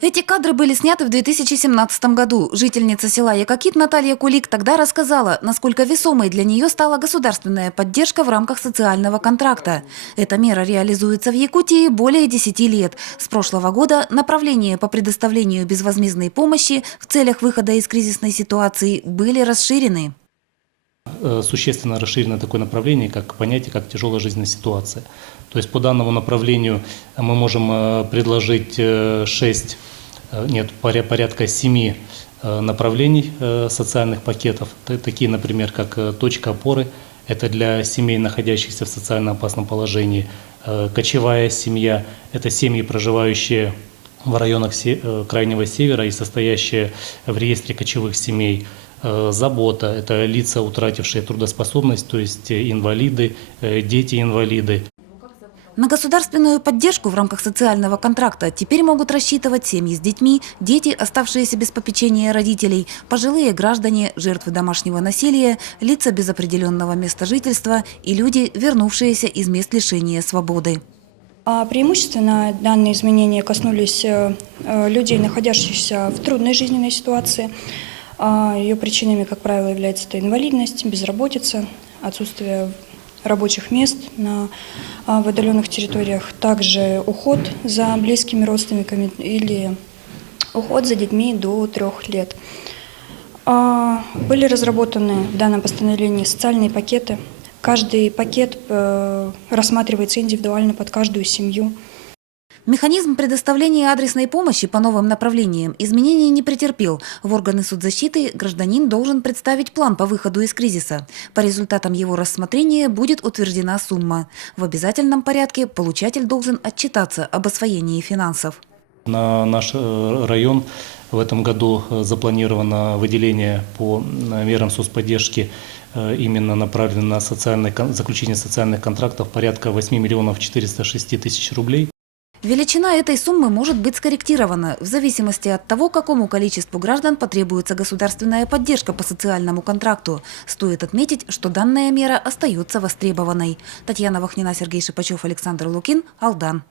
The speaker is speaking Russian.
Эти кадры были сняты в 2017 году. Жительница села Якакит Наталья Кулик тогда рассказала, насколько весомой для нее стала государственная поддержка в рамках социального контракта. Эта мера реализуется в Якутии более 10 лет. С прошлого года направления по предоставлению безвозмездной помощи в целях выхода из кризисной ситуации были расширены. Существенно расширено такое направление, как понятие, как тяжелая жизненная ситуация. То есть по данному направлению мы можем предложить порядка 7 направлений социальных пакетов. Такие, например, как точка опоры, это для семей, находящихся в социально опасном положении. Кочевая семья, это семьи, проживающие в районах Крайнего Севера и состоящие в реестре кочевых семей. Забота – это лица, утратившие трудоспособность, то есть инвалиды, дети-инвалиды. На государственную поддержку в рамках социального контракта теперь могут рассчитывать семьи с детьми, дети, оставшиеся без попечения родителей, пожилые граждане, жертвы домашнего насилия, лица без определенного места жительства и люди, вернувшиеся из мест лишения свободы. Преимущественно данные изменения коснулись людей, находящихся в трудной жизненной ситуации. Ее причинами, как правило, является это инвалидность, безработица, отсутствие рабочих мест в отдаленных территориях, также уход за близкими родственниками или уход за детьми до 3 лет. Были разработаны в данном постановлении социальные пакеты. Каждый пакет рассматривается индивидуально под каждую семью. Механизм предоставления адресной помощи по новым направлениям изменений не претерпел. В органы соцзащиты гражданин должен представить план по выходу из кризиса. По результатам его рассмотрения будет утверждена сумма. В обязательном порядке получатель должен отчитаться об освоении финансов. На наш район в этом году запланировано выделение по мерам соцподдержки, именно направлено на заключение социальных контрактов, порядка 8 миллионов 406 тысяч рублей. Величина этой суммы может быть скорректирована в зависимости от того, какому количеству граждан потребуется государственная поддержка по социальному контракту. Стоит отметить, что данная мера остается востребованной. Татьяна Вахнина, Сергей Шипачев, Александр Лукин, Алдан.